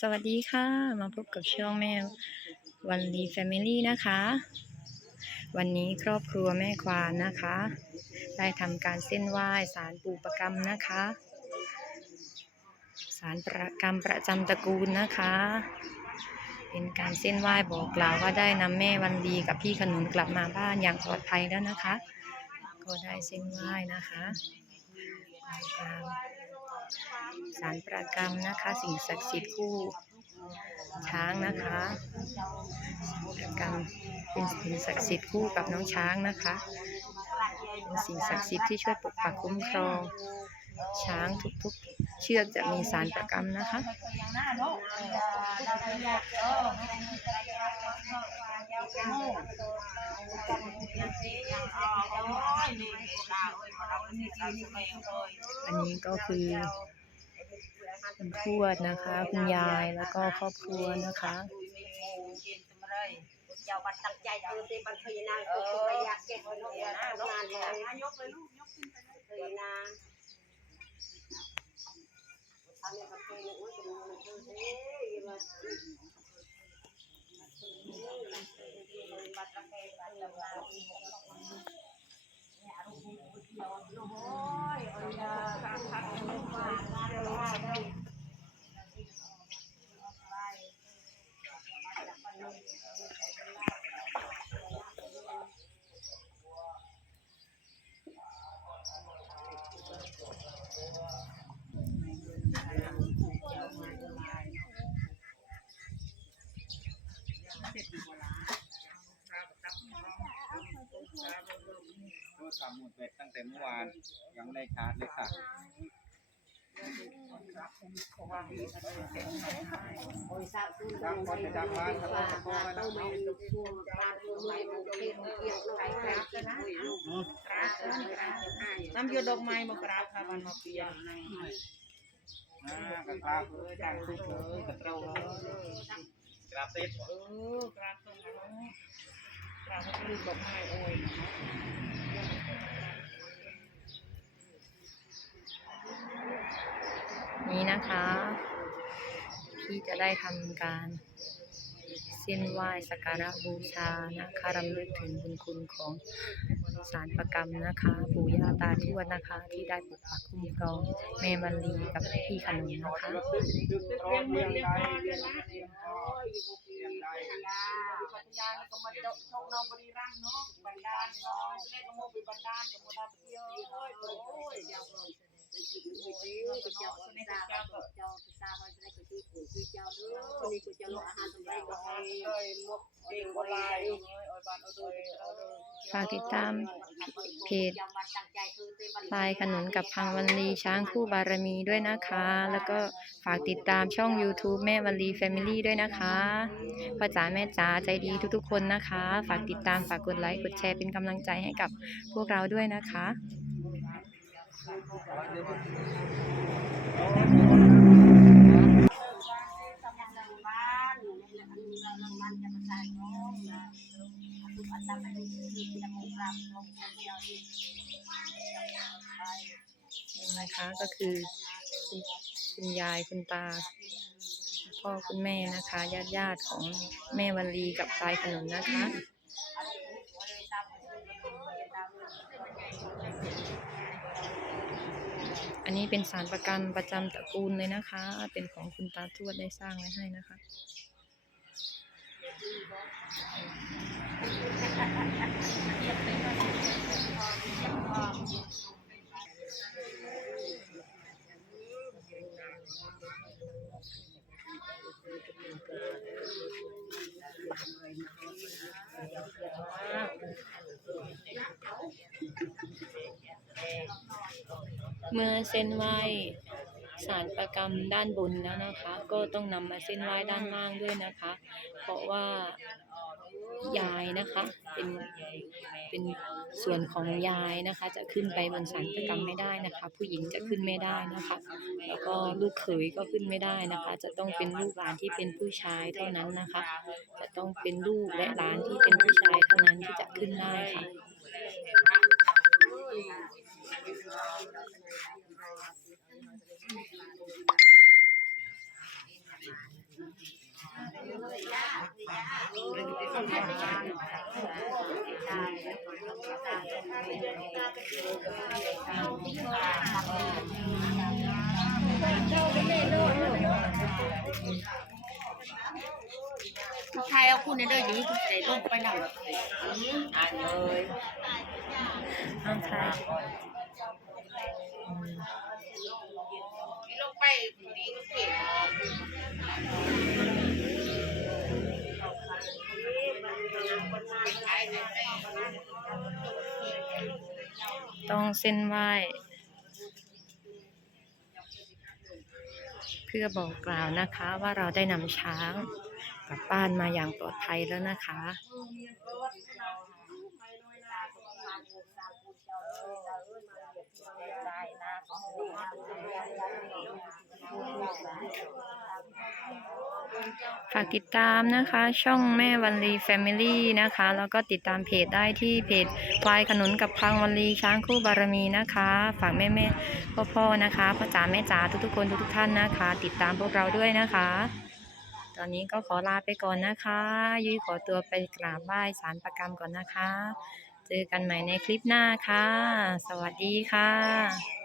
สวัสดีค่ะ มาพบกับช่องแม่วันลีแฟมิลี่นะคะ วันนี้ครอบครัวแม่ควานนะคะ ได้ทำการเส้นไหว้สารปู่ประกรรมนะคะ สารประกรรมประจำตระกูลนะคะ เป็นการเส้นไหว้บอกกล่าวว่าได้นำแม่วันดีกับพี่ขนุนกลับมาบ้านอย่างปลอดภัยแล้วนะคะ ก็ได้เส้นไหว้นะคะ สารประกรรมนะคะ สิ่งศักดิ์สิทธิ์คู่ช้างนะคะสารประกรรมเป็นสิ่งศักดิ์สิทธิ์คู่กับน้องช้างนะคะเป็นสิ่งศักดิ์สิทธิ์ที่ช่วยปกปักคุ้มครอง ช้างทุกๆ เชือกจะมีสารประกรรมนะคะ อันนี้ก็คือคุณทวดนะคะ คุณยายแล้วก็ครอบครัวนะคะเจ้าบัตรตั้งใจเออเต็มบัตรเคยนางก็ไปอยากเก็บนกยานางานเลยยกเลยลูกยกขึ้นไปเทยนางทำเนี่ยบัตรเคยเนี่ยโอ้ยเป็นมันเคยเฮ้ยมาบัตรกาแฟบัตรละมาเนี่ยลูกผู้เดียมา งา โทรศัพท์หมดเบ็ดตั้งแต่เมื่อวาน ยังไม่ได้ชาร์จเลยค่ะโอ้ยทราบตุ้นต้องไปจำบ้านครับต้องไม่ลูกช่วงบ้านตัวใหม่โอเคเกี่ยวกับใครๆนะน้ำยดอกไม้มากราบค่ะวันมาเปียนอ่ากระตาเอ้ยดังทุกเลยกระเตากระติดเออกราบตรงนั้นกราบให้ลูกดอกไม้โอ้ยนะ นี้นะคะ ที่จะได้ทำการเส้นไหว้สักการะบูชานะคะรำลึกถึงบุญคุณของสารประกรรมนะคะ ปู่ย่าตาทวดนะคะ ที่ได้ปกปักคุ้มครองแม่วันลีกับพี่ขนุนนะคะ ยงใดเรียงเรียงทองเรียงใดปัญาแล้วก็มาจบชมน้องบริรัมเนาะบันดาลเนาะเล่นโมไปบันดาลกับโมดาเปียโอ้ยโอ้ยเจ้าเอ้ยเจ้าเจ้าเจ้าเจ้าทราบว่าจะได้ก็คือปู่คือเจ้าเด้อคนนี้ก็จะลงอาหารตรงไหนก็ให้เอ้ยลวกเก่งโบราณเอ้ยโอ้ยบ้านเอ้ยเอ้ยฝากติดตามเพจ พลายขนุนกับพังวันลีช้างคู่บารมีด้วยนะคะ แล้วก็ฝากติดตามช่อง YouTube แม่วันลีแฟมิลี่ด้วยนะคะพ่อจ๋าแม่จ๋าใจดีทุกๆคนนะคะ ฝากติดตามฝากกดไลค์กดแชร์เป็นกำลังใจให้กับพวกเราด้วยนะคะ นี่นะคะก็คือคุณยายคุณตา พ่อคุณแม่นะคะญาติญาติของแม่วันลีกับพลายขนุนนะคะอันนี้เป็นสารประกันประจำตระกูลเลยนะคะ เป็นของคุณตาทวดได้สร้างไว้ให้นะคะ มื่อเส้นไว้ สารประกรรมด้านบนแล้วนะคะ ก็ต้องนำมาเส้นไหว้ด้านล่างด้วยนะคะ เพราะว่ายายนะคะเป็นเป็นส่วนของยายนะคะ จะขึ้นไปบนสารประกรรมไม่ได้นะคะ ผู้หญิงจะขึ้นไม่ได้นะคะ แล้วก็ลูกเขยก็ขึ้นไม่ได้นะคะ จะต้องเป็นลูกหลานที่เป็นผู้ชายเท่านั้นนะคะ จะต้องเป็นลูกและหลานที่เป็นผู้ชายเท่านั้นที่จะขึ้นได้ค่ะ ไทยเอาคุณในเด้ออยู่คุณใส่ลงไปหน่อยอ่านเลยน้องชายลงไปดีก็เก็บ ต้องเส้นไหว้ เพื่อบอกกล่าวนะคะว่าเราได้นำช้างกลับบ้านมาอย่างปลอดภัยแล้วนะคะ ฝากติดตามนะคะ ช่องแม่วันลีแฟมิลี่นะคะ แล้วก็ติดตามเพจได้ที่เพจควายขนุนกับพังวันลีช้างคู่บารมีนะคะ ฝากแม่แม่พ่อพ่อๆนะคะพ่อจ๋าแม่จ๋าทุกๆคนทุกๆท่านนะคะ ติดตามพวกเราด้วยนะคะ ตอนนี้ก็ขอลาไปก่อนนะคะ ยุ้ยขอตัวไปกราบไหว้สารประกรรมก่อนนะคะ เจอกันใหม่ในคลิปหน้าค่ะ สวัสดีค่ะ